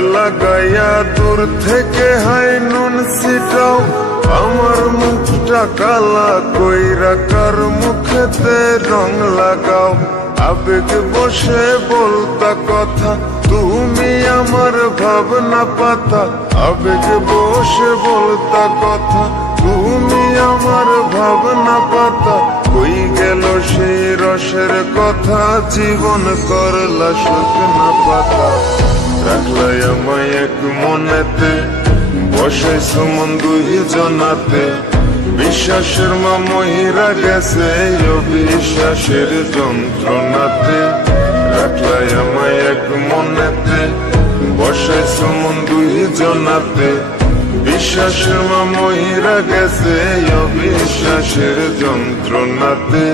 লাগাইয়া দূর থেকে হাই নুন ছিটাও, আমার মুখটা কালা কইরা কার মুখেতে রং লাগাও। আবেগ বসে বলতা কথা, তুমি আমার ভাবনা পাতা। আবেগ বসে বলতা কথা, তুমি আমার ভাবনা পাতা। কই গেল সেই রসের কথা, জীবন করলা শুকনা পাতা। রাখলাই আমায় এক মনেতে, বসাইছ মন দুই জনাতে। বিশ্বাসের মা মহিরা গেছে অবিশ্বাসের যন্ত্রণাতে। রাখলাই আমায় এক মনেতে, বসাইছ মন দুই জনাতে। বিশ্বাসের মা মহিরা গেছে অবিশ্বাসের যন্ত্রণাতে।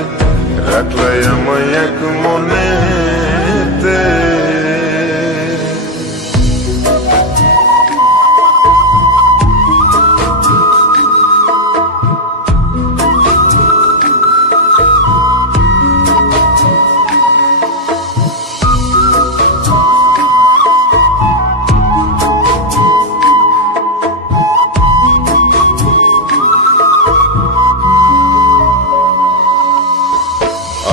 রাখলাই আমায় এক মনেতে।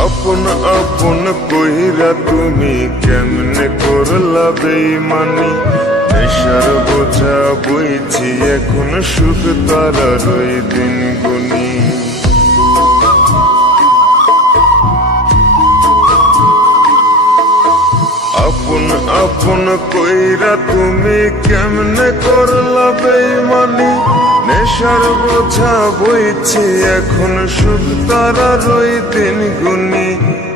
আপন আপন কইরা তুমি কেমনে করলা বেইমানি। নেশার বোঝা বইছি এখন, সুখ তারার ওই দিন গুনি। আপন আপন কইরা তুমি কেমনে করলা বেইমানি। নেশার বোঝা বইছি এখন, সুখ তারার ওই দিন গুনি।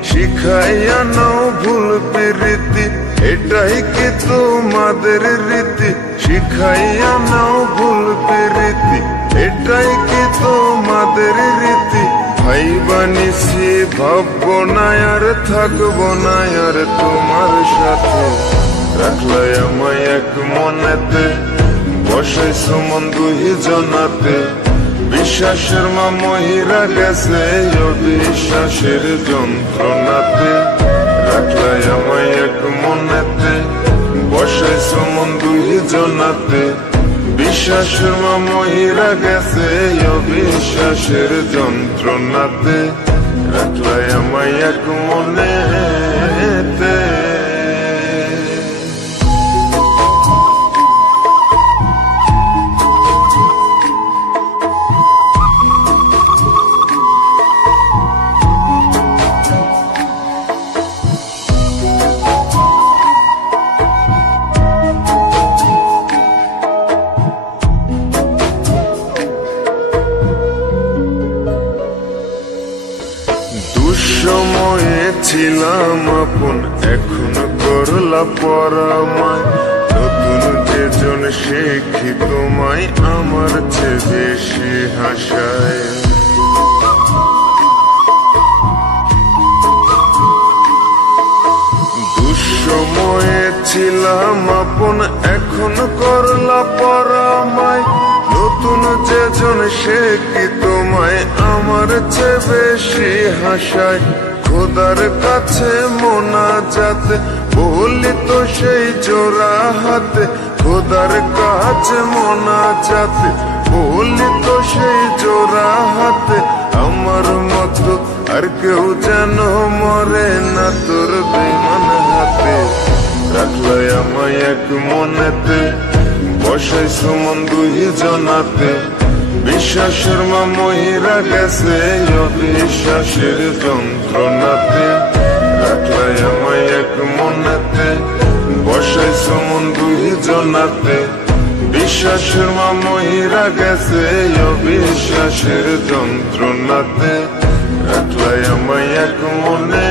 শিখাইয়া নাও ভুল প্রীতি, এটাই কি তোমাদের রীতি। শিখাইয়া নাও ভুল প্রীতি, এটাই কি তোমাদের রীতি। ভাইবা নিছি ভাববো না আর থাকবো না আর তোমার সাথে। রাখলাই আমায় এক মনেতে, বসাইছ মন দুই জনাতে। বিশ্বাসের মা মহিরা গেছে অবিশ্বাসের যন্ত্রণাতে। রাখলাই আমায় এক মনেতে, বসাইছ মন দুই জনাতে। বিশ্বাসের মা মহিরা গেছে অবিশ্বাসের যন্ত্রণাতে। রাখলাই আমায় এক মনেতে। দুঃসময়ে ছিলাম আপন, এখন করলা পরামায়। নতুন যেজন শিখি তোমায়, আমার চেয়ে বেশি হাসায়। দুঃসময়ে ছিলাম আপন, এখন করলা পরামায়। নতুন যেজন শিখি তোমায়, আমার চেয়ে বেশি হাসায়। খোদার কাছে মোনাজাতে বলি তো সেই জোড়া হাতে। খোদার কাছে মোনাজাতে বলি তো সেই জোড়া হাতে। আমার মতো আর কেউ যেন মরে না তোর বেমান হাতে। রাখলাই আমায় এক মনেতে, বসাইছ মন দুই জনাতে। বিশ্বাসের মা মহিরা গেছে অবিশ্বাসের যন্ত্রণাতে। রাখলাই আমায় এক মনেতে, বসাইছ মন দুই জনাতে। বিশ্বাসের মা মহিরা গেছে অবিশ্বাসের যন্ত্রণাতে। রাখলাই আমায় এক মনে।